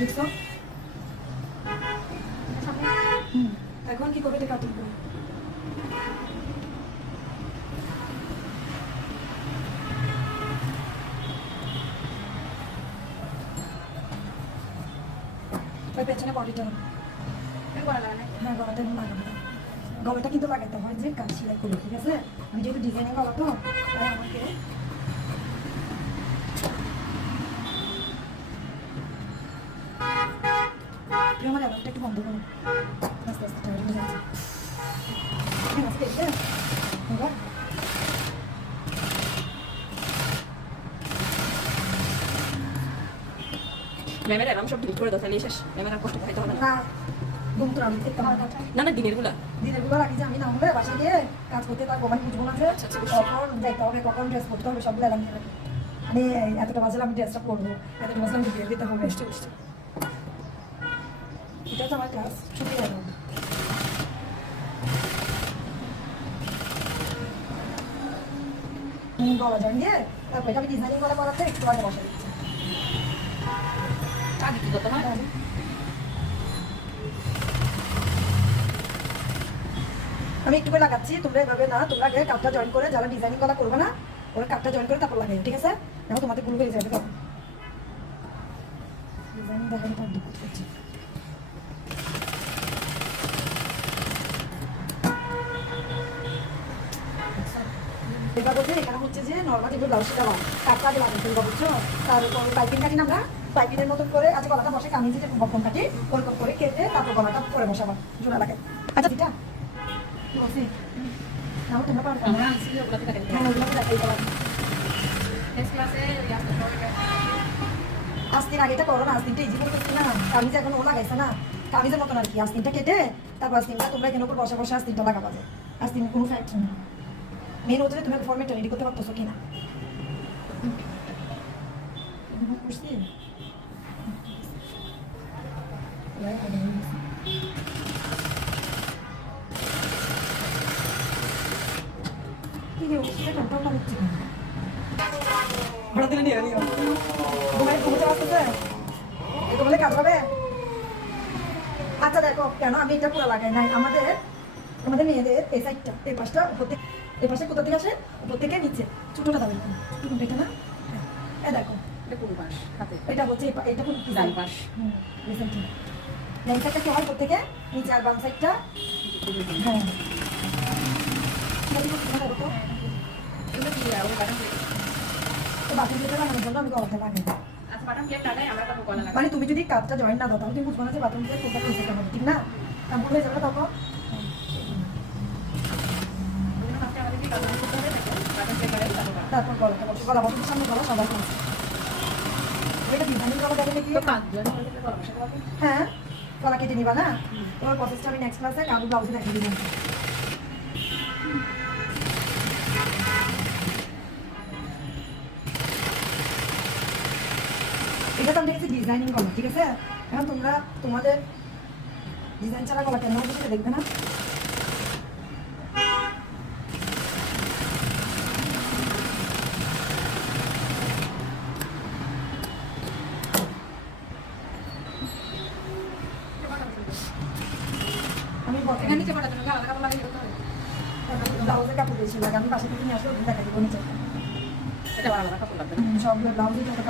দেখছ? এখন কি করবে এটা কাটিং করবে ওই পেছনে বডিটা হ্যাঁ গলাটা হবে। গলাটা কিন্তু লাগাতে হয় যে কাজ সেলাই করবে ঠিক আছে? আমি যেহেতু ডিজাইনিং গলা তো তাই আমাকে তুমি আমার অ্যালার্মটা একটু বন্ধ করো। আস্তে আস্তে টাইট হয়ে যাচ্ছে। আস্তে আস্তে এবার ম্যামের অ্যালার্ম সব ডিলিট করে দাও তাহলে শেষ। ম্যামের আর কষ্ট খাইতে হবে না। না না দিনেরগুলা দিনেরগুলো রাখি যে আমি না হলে বাসায় গিয়ে কাজ করতে বুঝব না যে আচ্ছা, আচ্ছা। কখন যাইতে হবে কখন ড্রেস করতে হবে সবগুলো অ্যালার্ম দিয়ে রাখি। মানে এতটা বাজলে আমি ড্রেসটা পরবো এতটা বাজলে আমি বের দিতে হবে। এটা তো আমার ক্লাস ছুটি গেল গলা জানিয়ে তারপর এটা আমি ডিজাইনিং করা করাতে একটু আগে বসে দিচ্ছি। আগে কি করতে হয়? আমি একটু করে লাগাচ্ছি তোমরা এভাবে না তোমরা আগে কাপটা জয়েন করে যারা ডিজাইনিং করা করবে না ওরা কাপটা জয়েন করে তারপর লাগাই ঠিক আছে? দেখো তোমাদেরগুলো হয়ে যাবে ডিজাইনিং দেখানো দুঃখ করছি। এটা বলতে এখানে হচ্ছে যে নর্মাল যেগুলো ব্লাউজ দেওয়া। কাপটা আগে লাগাই বুঝছ? তারপর পাইপিং কাটি আমরা? পাইপিংয়ের মতন করে আজ গলাটা বসে কামিজে যে বকম কাটি ওরকম করে কেটে তারপর গলাটা করে বসাবো জোড়া লাগাই আচ্ছা এটা বলছি নাও তোমরা পারবে আমরা আনছি ওগুলাতে কাটে হ্যাঁ ক্লাসে এটা করো না আস্তিনটা ইজি করে করছি না। কামিজ এখন ও লাগাইছে না। কামিজের মতন আর কি। আস্তিনটা কেটে তারপর আস্তিনটা তোমরা কেন করে বসে বসে আস্তিনটা লাগাবা যে। আস্তিন কোনো ফ্যাক্ট না মেন হচ্ছে তুমি ফর্মেটটা রেডি করতে পারতেছো কিনা? না বলে কাজ হবে আচ্ছা দেখো, কেন আমি এটা পুরো লাগাই নাই? আমাদের আমাদের মেয়েদের এই সাইডটা এই পাশটা উপর থেকে এই পাশে কোথা থেকে আসে? উপর থেকে নিচে ছোটটা দাবি এটা না? হ্যাঁ। দেখো। এটা কোন পাশ? হাতে। এটা হচ্ছে এটা কোন ডান পাশ। হুম ডান সাইডটা কি হয়? উপর থেকে নিচে আর বাম সাইডটা হ্যাঁ। আচ্ছা মানে তুমি যদি কাজটা জয়েন না দাও তাহলে তুমি বুঝব না যে বাথরুম থেকে কিনতে ঠিক না? তারপর যাবে তখন ওগুলো ফার্স্টে আমাদেরকে কাজ করতে হবে বাটন প্লেট লাগাই এটা হ্যাঁ তোমার নেক্সট এটা তো দেখেছি ডিজাইনিং গলা ঠিক আছে? এখন তোমরা তোমাদের ডিজাইন ছাড়া গলা কেন দেখবে না আমি বলতে এখানে নিচে বাটার জন্য আলাদা কাপড় লাগিয়ে হবে। ব্লাউজের কাপড় দিয়েছি লাগে আমি পাশে থেকে নিয়ে আসব দেখা দিব নিচে এটা আলাদা কাপড় লাগবে সব ব্লাউজে যত